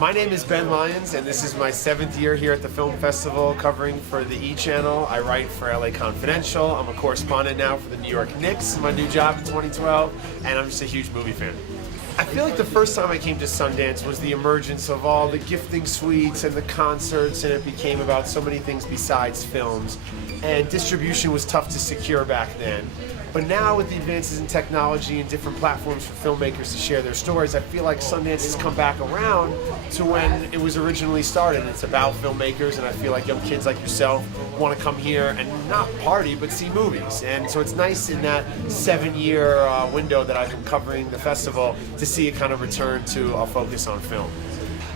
My name is Ben Lyons, and this is my 7th year here at the film festival covering for the E! Channel. I write for LA Confidential. I'm a correspondent now for the New York Knicks, my new job in 2012, and I'm just a huge movie fan. I feel like the first time I came to Sundance was the emergence of all the gifting suites and the concerts, and it became about so many things besides films. And distribution was tough to secure back then. But now with the advances in technology and different platforms for filmmakers to share their stories, I feel like Sundance has come back around to when it was originally started. It's about filmmakers, and I feel like young kids like yourself want to come here and not party, but see movies. And so it's nice in that 7-year window that I've been covering the festival to see it kind of return to a focus on film.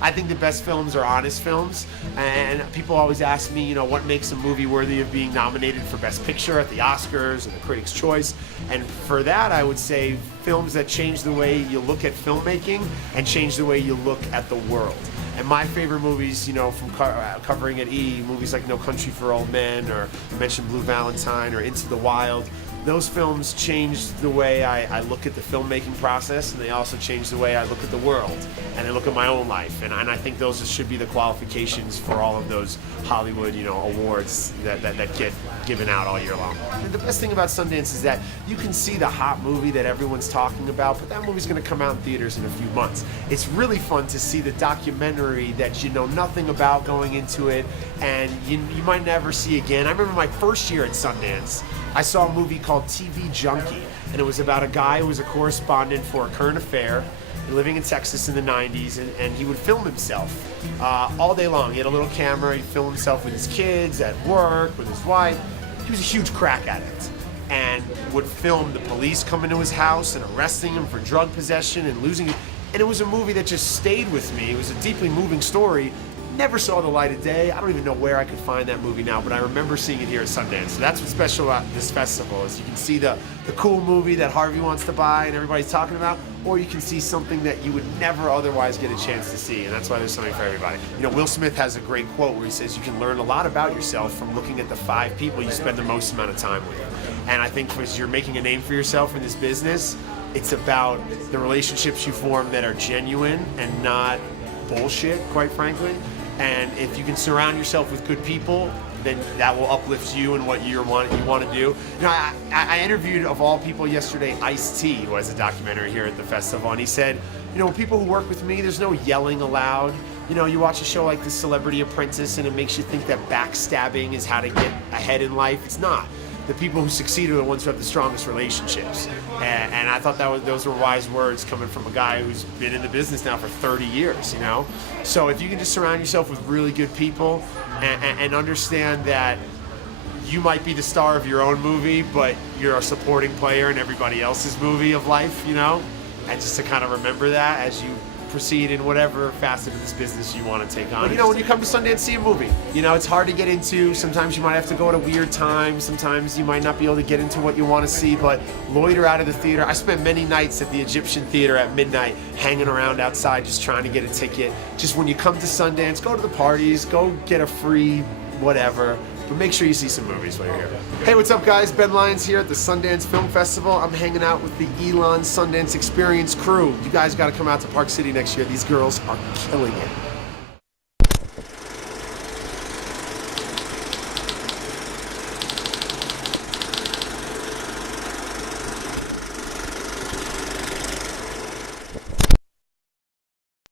I think the best films are honest films, and people always ask me, you know, what makes a movie worthy of being nominated for Best Picture at the Oscars and the Critics' Choice. And for that, I would say films that change the way you look at filmmaking and change the way you look at the world. And my favorite movies, you know, from covering at E! Movies like No Country for Old Men, or I mentioned Blue Valentine, or Into the Wild. Those films changed the way I look at the filmmaking process, and they also changed the way I look at the world and I look at my own life. And I think those should be the qualifications for all of those Hollywood, you know, awards that get given out all year long. And the best thing about Sundance is that you can see the hot movie that everyone's talking about, but that movie's going to come out in theaters in a few months. It's really fun to see the documentary that you know nothing about going into it, and you might never see again. I remember my first year at Sundance, I saw a movie called TV Junkie, and it was about a guy who was a correspondent for a current affair living in Texas in the 90s, and he would film himself all day long. He had a little camera, he'd film himself with his kids, at work, with his wife. He was a huge crack addict and would film the police coming to his house and arresting him for drug possession and losing it. And it was a movie that just stayed with me. It was a deeply moving story. Never saw the light of day. I don't even know where I could find that movie now, but I remember seeing it here at Sundance. So that's what's special about this festival, is you can see the cool movie that Harvey wants to buy and everybody's talking about, or you can see something that you would never otherwise get a chance to see, and that's why there's something for everybody. You know, Will Smith has a great quote where he says you can learn a lot about yourself from looking at the 5 people you spend the most amount of time with. And I think as you're making a name for yourself in this business, it's about the relationships you form that are genuine and not bullshit, quite frankly. And if you can surround yourself with good people, then that will uplift you and what you want to do. You know, I interviewed, of all people yesterday, Ice-T, who has a documentary here at the festival, and he said, you know, people who work with me, there's no yelling allowed. You know, you watch a show like The Celebrity Apprentice and it makes you think that backstabbing is how to get ahead in life. It's not. The people who succeed are the ones who have the strongest relationships. And I thought those were wise words coming from a guy who's been in the business now for 30 years, you know? So if you can just surround yourself with really good people and understand that you might be the star of your own movie, but you're a supporting player in everybody else's movie of life, you know? And just to kind of remember that as you proceed in whatever facet of this business you want to take on. You know, when you come to Sundance, see a movie. You know, it's hard to get into. Sometimes you might have to go at a weird time. Sometimes you might not be able to get into what you want to see, but loiter out of the theater. I spent many nights at the Egyptian Theater at midnight hanging around outside just trying to get a ticket. Just when you come to Sundance, go to the parties, go get a free whatever. But make sure you see some movies while you're here. Hey, what's up guys? Ben Lyons here at the Sundance Film Festival. I'm hanging out with the Elon Sundance Experience crew. You guys gotta come out to Park City next year. These girls are killing it.